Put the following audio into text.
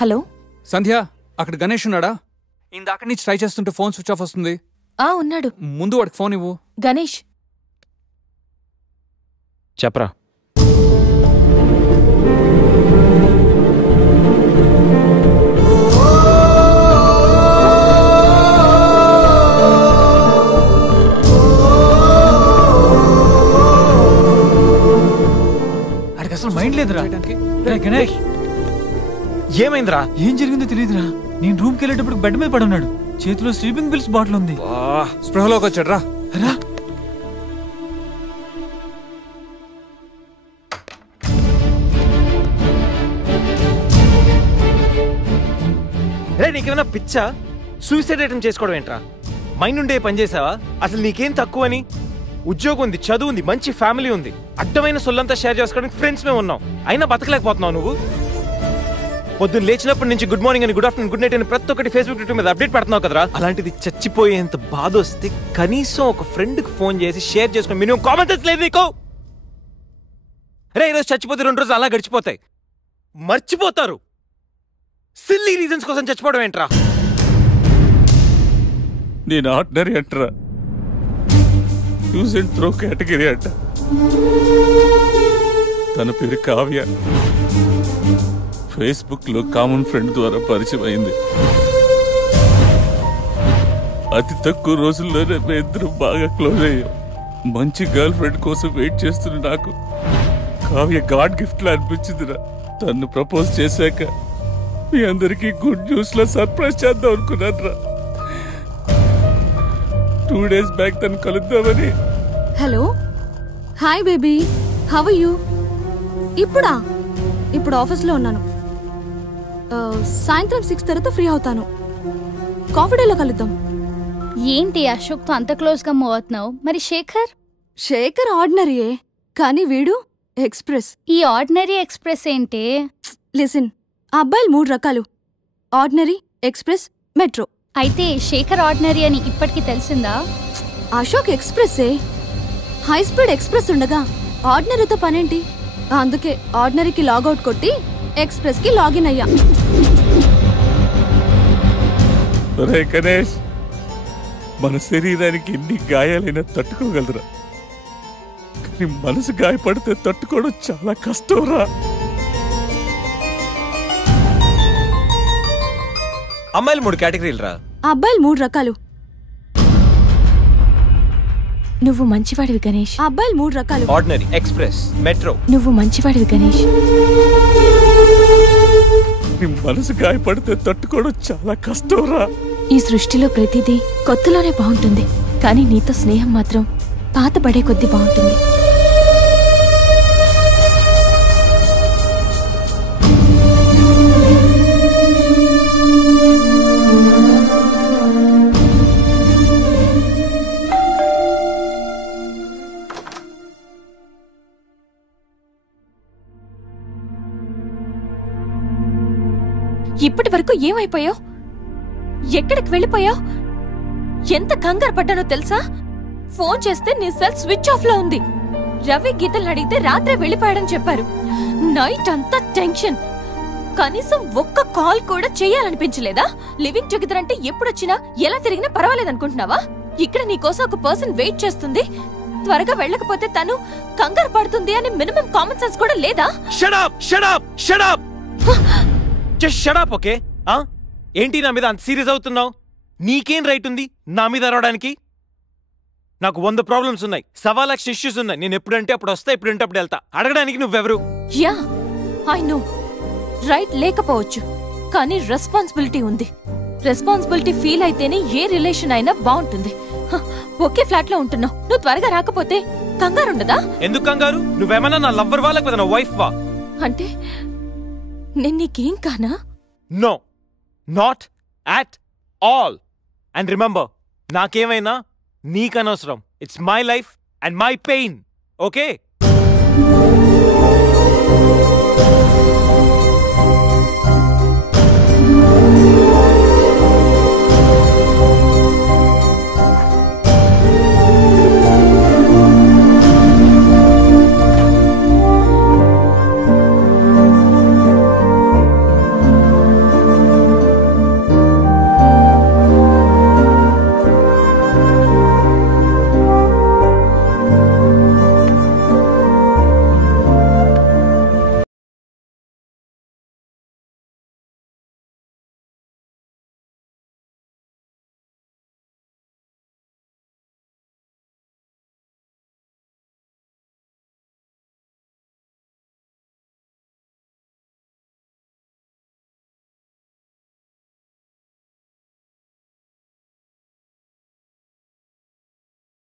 Hello సంధ్య, అక్కడ గణేష్ ఉన్నాడా? ఇందాక నుంచి ట్రై చేస్తుంటే ఫోన్ స్విచ్ ఆఫ్ వస్తుంది. ఉన్నాడు. ముందు వాడికి ఫోన్ ఇవ్వు. గణేష్ చెప్పరా. అడికి అసలు మైండ్ లేదురా. గణేష్ ఏమైందిరా? ఏం జరిగిందో తెలియదురా. నేను రూమ్కి వెళ్ళేటప్పుడు బెడ్ మీద పడున్నాడు. చేతిలో స్లీపింగ్ పిల్స్ బాటిల్ ఉంది. స్పృహలోకి వచ్చాడు. రా రా. రే, నీకేమైనా పిచ్చా? సూసైడ్ అటెంప్ట్ చేసుకోవడం ఏంట్రా? మైండ్ ఉండే పని చేసావా? అసలు నీకేం తక్కువని? ఉద్యోగం ఉంది, చదువు ఉంది, మంచి ఫ్యామిలీ ఉంది, అడ్డమైన సొల్లంతా షేర్ చేసుకోవడానికి ఫ్రెండ్స్ మేము ఉన్నాం. అయినా బతకలేకపోతున్నావు నువ్వు. పొద్దున్న లేచినప్పటి నుంచి గుడ్ మార్నింగ్ అని, గుడ్ ఆఫ్టర్నూన్, గుడ్ నైట్ అని ప్రతి ఒక్కటి ఫేస్బుక్ ట్విట్టర్ మీద అప్డేట్ పెడుతున్నావు కదరా. అలాంటిది చచ్చిపోయేంత బాధ వస్తే కనీసం ఒక ఫ్రెండ్కి ఫోన్ చేసి షేర్ చేసుకుని మినిమం కామన్ సెన్స్ లేదు నీకు? రే, ఈరోజు చచ్చిపోతే 2 రోజులు అలా గడిచిపోతాయి, మర్చిపోతారు. సిల్లీ రీజన్స్ కోసం చచ్చిపోవడం ఏంట్రా? నేను ఆర్డినరీ అంటరా, యూజ్ అండ్ త్రో కేటగిరీ అంట. తన పేరు కావ్య. ఫేస్బుక్ లో కామన్ ఫ్రెండ్ ద్వారా పరిచయం అయింది. అతి తక్కువ రోజుల్లోనే మేము ఇద్దరు బాగా క్లోజ్ అయ్యాం. మంచి గర్ల్ ఫ్రెండ్ కోసం వెయిట్ చేస్తున్న నాకు కావ్య గాడ్ గిఫ్ట్ లా అనిపించిందిరా. తను ప్రపోజ్ చేశాక మీ అందరికీ గుడ్ న్యూస్ లో సర్ప్రైజ్ చేద్దాం అనుకున్నాను రా. 2 days బ్యాక్ తను కలుద్దామని. Hello, hi baby, how are you? ఇప్పుడు ఆఫీస్లో ఉన్నాను. సాయంత్రం 6 తర్వాత ఫ్రీ అవుతాను. కాఫీ డేలో కలుద్దాం. ఏంటి అశోక్తో అంత క్లోజ్ గా మూవ్ అవుతున్నావు? మరి శేఖర్ ఆర్డినరీయే, కానీ వీడు ఎక్స్ప్రెస్. ఈ ఆర్డినరీ ఎక్స్ప్రెస్ ఏంటి? లిసన్, ఆ అబ్బాయిలు 3 రకాలు: ఆర్డినరీ, ఎక్స్ప్రెస్, మెట్రో. అయితే శేఖర్ ఆర్డినరీ అని ఇప్పటికి తెలిసిందా? అశోక్ ఎక్స్ప్రెస్సే. హై స్పీడ్ ఎక్స్ప్రెస్ ఉండగా ఆర్డినరీతో పనేంటి? అందుకే ఆర్డినరీకి లాగౌట్ కొట్టి ఎక్స్ప్రెస్ కి లాగిన్ అయ్యా. గణేష్, మన శరీరానికి ఎన్ని గాయాలైనా తట్టుకోగలరా, కానీ మనసు గాయపడితే తట్టుకోవడం చాలా కష్టంరా. అమ్మాయిలు 3 కేటగిరీలు రా. అబ్బాయిలు 3 రకాలు. నువ్వు మంచివాడివి గణేష్. అబ్బాయిలు 3 రకాలు: ఆర్డినరీ, ఎక్స్ప్రెస్, మెట్రో. నువ్వు మంచివాడివి గణేష్. మనసు గాయపడితే తట్టుకోవడం చాలా కష్టంరా. ఈ సృష్టిలో ప్రతిదీ కొత్తలోనే బాగుంటుంది, కానీ నీతో స్నేహం మాత్రం పాత పడే కొద్దీ బాగుంటుంది. ఇప్పటి వరకు ఏమైపోయావు? ఎక్కడికి వెళ్ళిపోయావు? ఎంత కంగారు పడ్డానో తెలుసా? ఫోన్ చేస్తే నీ సెల్ స్విచ్ ఆఫ్ లో ఉంది. రవి గీతలు అడిగితే రాత్రే వెళ్ళిపోయాడని చెప్పారు. నైట్ అంతా టెన్షన్. కనీసం ఒక్క కాల్ కూడా చేయాలనిపించలేదా? లివింగ్ టుగెదర్ అంటే ఎప్పుడొచ్చినా ఎలా తిరిగినా పర్వాలేదనుకుంటున్నావా? ఇక్కడ నీకోసం ఒక పర్సన్ వెయిట్ చేస్తుంది. త్వరగా వెళ్ళకపోతే తను కంగారు పడుతుంది అని మినిమం కామన్ సెన్స్ కూడా లేదా? Shut up, shut up, shut up. Just shut up, okay? ఏంటి నా మీద అంత సీరియస్ అవుతున్నావు? నీకేం రైట్ ఉంది నా మీద అరవడానికి? నాకు 100 ప్రాబ్లమ్స్ ఉన్నాయి, 1.25 లక్ష ఇష్యూస్ ఉన్నాయి. నేను ఎప్పుడంటే అప్పుడు వస్తా, ఎప్పుడంటే అప్పుడు వెళ్తా. అడగడానికి నువ్వెవరు? Yeah, I know. రైట్ లేకపోవచ్చు, కానీ రెస్పాన్సిబిలిటీ ఉంది. రెస్పాన్సిబిలిటీ ఫీల్ అయితేనే ఏ రిలేషన్ అయినా బాగుంటుంది. ఒకే ఫ్లాట్ లో ఉంటున్నావు, నువ్వు త్వరగా రాకపోతే కంగారుండదా? ఎందుకు కంగారు? నువ్వేమన్నా నా లవ్వర్ వా లేకపోతే నా వైఫ్ వా? అంటే నేను నీకేం కానా? No, not at all. And remember, నాకేమైనా నీకనవసరం. It's my life and my pain, okay?